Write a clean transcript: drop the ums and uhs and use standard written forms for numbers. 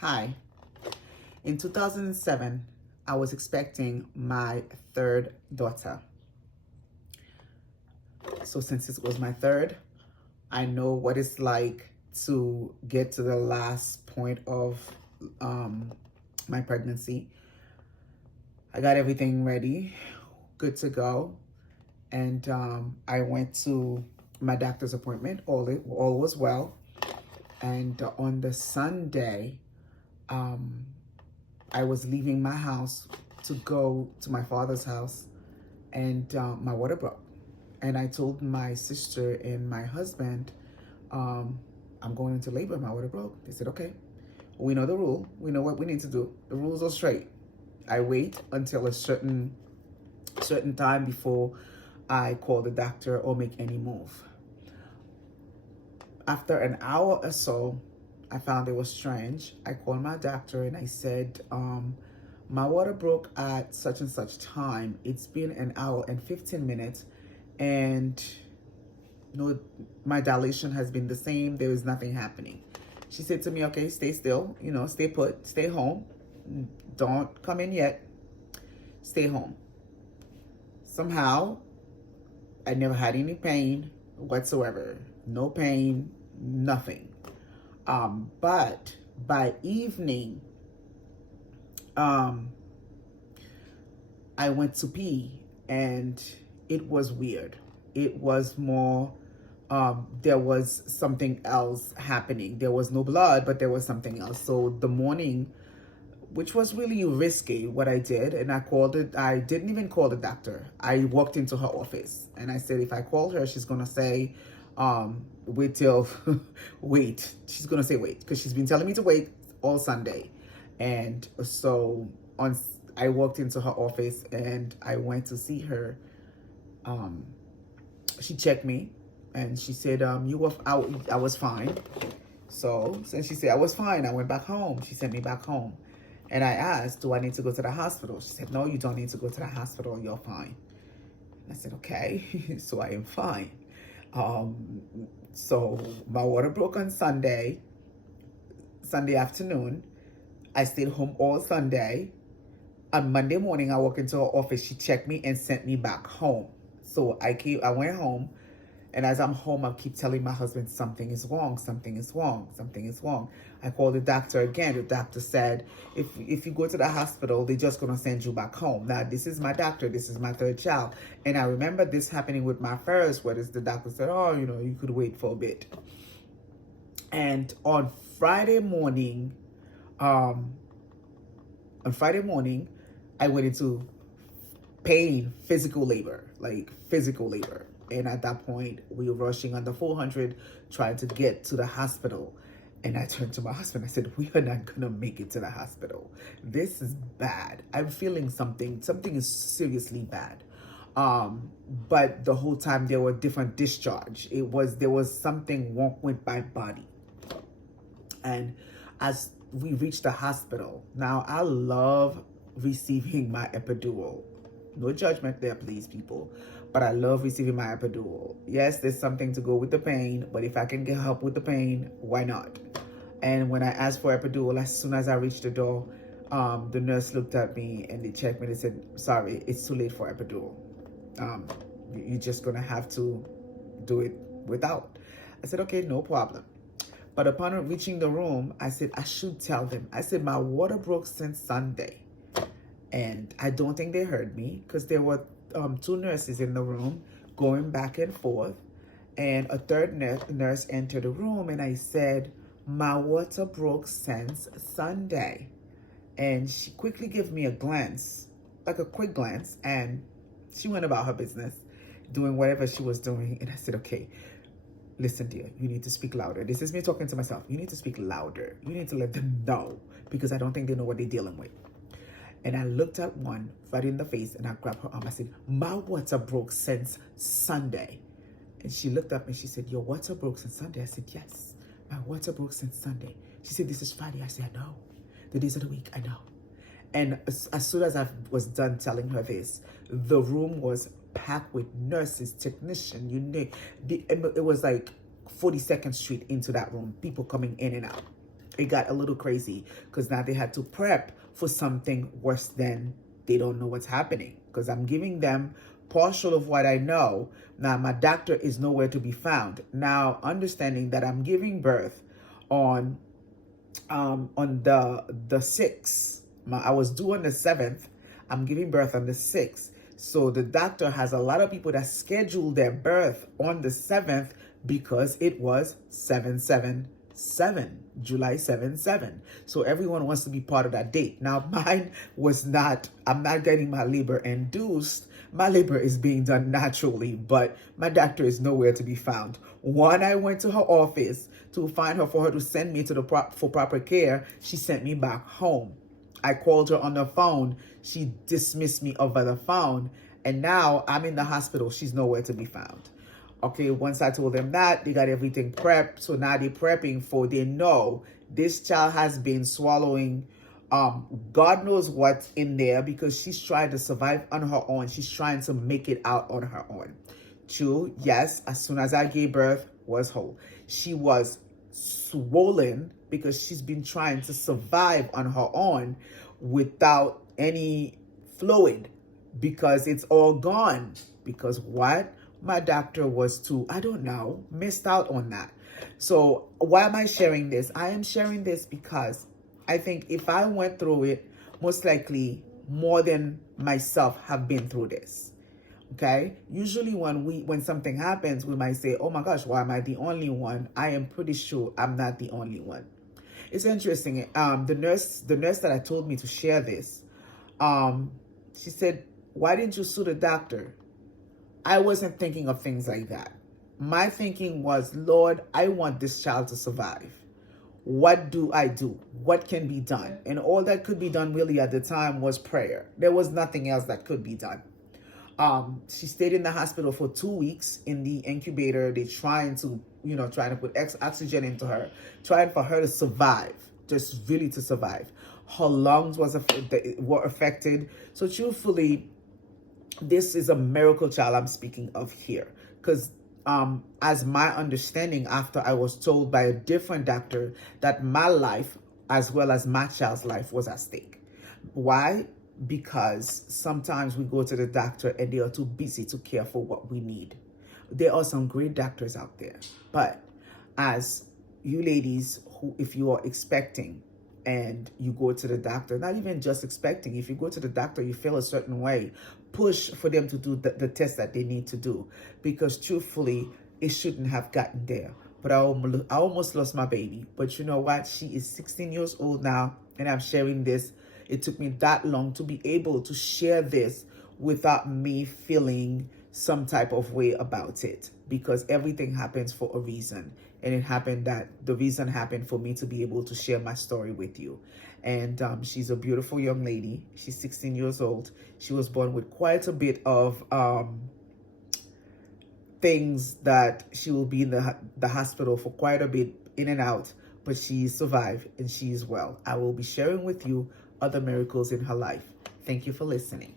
Hi. In 2007, I was expecting my third daughter. So since it was my third, I know what it's like to get to the last point of um, my pregnancy. I got everything ready, good to go. And I went to my doctor's appointment. All was well. And on the Sunday, um, I was leaving my house to go to my father's house, and my water broke. And I told my sister and my husband, um, I'm going into labor, my water broke. They said, okay, we know the rule. We know what we need to do. The rules are straight. I wait until a certain time before I call the doctor or make any move. After an hour or so, I found it was strange. I called my doctor and I said, my water broke at such and such time. It's been an hour and 15 minutes and no, my dilation has been the same. There is nothing happening. She said to me, okay, stay still, stay put, stay home. Don't come in yet. Stay home. Somehow, I never had any pain whatsoever. No pain, nothing. But by evening, I went to pee and it was weird. It was more, there was something else happening. There was no blood, but there was something else. So the morning, which was really risky, what I did, and I didn't even call the doctor. I walked into her office and I said, if I call her, she's going to say, wait till, wait. She's going to say wait, because she's been telling me to wait all Sunday. And so I walked into her office and I went to see her. She checked me and she said, you were out. I was fine. So since she said I was fine, I went back home. She sent me back home. And I asked, do I need to go to the hospital? She said, no, you don't need to go to the hospital. You're fine. And I said, okay, so I am fine. So my water broke on Sunday afternoon. I stayed home all Sunday. On Monday morning, I walked into her office. She checked me and sent me back home. So I went home. And as I'm home, I keep telling my husband, something is wrong, something is wrong, something is wrong. I called the doctor again. The doctor said, if you go to the hospital, they're just going to send you back home. Now, this is my doctor. This is my third child. And I remember this happening with my first, where the doctor said, oh, you could wait for a bit. And on Friday morning, I went into physical labor. And at that point, we were rushing on the 400, trying to get to the hospital. And I turned to my husband. I said, we are not going to make it to the hospital. This is bad. I'm feeling something. Something is seriously bad. But the whole time there were different discharge. There was something wrong with my body. And as we reached the hospital, now I love receiving my epidural. No judgment there, please, people. But I love receiving my epidural. Yes, there's something to go with the pain, but if I can get help with the pain, why not? And when I asked for epidural, as soon as I reached the door, the nurse looked at me and they checked me. They said, sorry, it's too late for epidural. You're just going to have to do it without. I said, okay, no problem. But upon reaching the room, I said, I should tell them. I said, my water broke since Sunday. And I don't think they heard me because there were two nurses in the room going back and forth. And a third nurse entered the room and I said, my water broke since Sunday. And she quickly gave me a glance, like a quick glance, and she went about her business, doing whatever she was doing. And I said, okay, listen, dear, you need to speak louder. This is me talking to myself. You need to speak louder. You need to let them know, because I don't think they know what they're dealing with. And I looked at one right in the face and I grabbed her arm. I said, my water broke since Sunday. And she looked up and she said, your water broke since Sunday? I said, yes, my water broke since Sunday. She said, this is Friday. I said, I know. The days of the week, I know. And as soon as I was done telling her this, the room was packed with nurses, technicians, you know. It was like 42nd Street into that room, people coming in and out. it got a little crazy because now they had to prep for something worse than they don't know what's happening, because I'm giving them partial of what I know. Now my doctor is nowhere to be found. Now understanding that I'm giving birth on the 6th. I was due on the 7th. I'm giving birth on the 6th. So the doctor has a lot of people that scheduled their birth on the 7th because it was 777, July 7/7. So everyone wants to be part of that date. Now mine was not, I'm not getting my labor induced. My labor is being done naturally, but my doctor is nowhere to be found. One, I went to her office to find her for her to send me to the for proper care. She sent me back home. I called her on the phone. She dismissed me over the phone. And now I'm in the hospital. She's nowhere to be found. Okay, once I told them that, they got everything prepped. So now they're prepping for, they know this child has been swallowing God knows what's in there, because she's trying to survive on her own. She's trying to make it out on her own. True, yes, as soon as I gave birth, was whole. She was swollen because she's been trying to survive on her own without any fluid, because it's all gone. Because what? My doctor was too, I don't know, missed out on that. So why am I sharing this? I am sharing this because I think if I went through it, most likely more than myself have been through this. Okay. Usually when something happens, we might say, oh my gosh, why am I the only one? I am pretty sure I'm not the only one. It's interesting. The nurse that I told me to share this, she said, why didn't you sue the doctor? I wasn't thinking of things like that. My thinking was, Lord, I want this child to survive. What do I do? What can be done? And all that could be done really at the time was prayer. There was nothing else that could be done. She stayed in the hospital for 2 weeks in the incubator. They trying to put oxygen into her, trying for her to survive, just really to survive. Her lungs were affected. So truthfully, this is a miracle child I'm speaking of here, because as my understanding, after I was told by a different doctor that my life as well as my child's life was at stake. Why? Because sometimes we go to the doctor and they are too busy to care for what we need. There are some great doctors out there, but as you ladies who, if you are expecting and you go to the doctor, not even just expecting, if you go to the doctor, you feel a certain way, push for them to do the test that they need to do, because truthfully, it shouldn't have gotten there. But I almost lost my baby. But you know what? She is 16 years old now, and I'm sharing this. It took me that long to be able to share this without me feeling some type of way about it, because everything happens for a reason. And it happened that the reason happened for me to be able to share my story with you. And she's a beautiful young lady. She's 16 years old. She was born with quite a bit of things that she will be in the hospital for quite a bit, in and out, but she survived and she is well. I will be sharing with you other miracles in her life. Thank you for listening.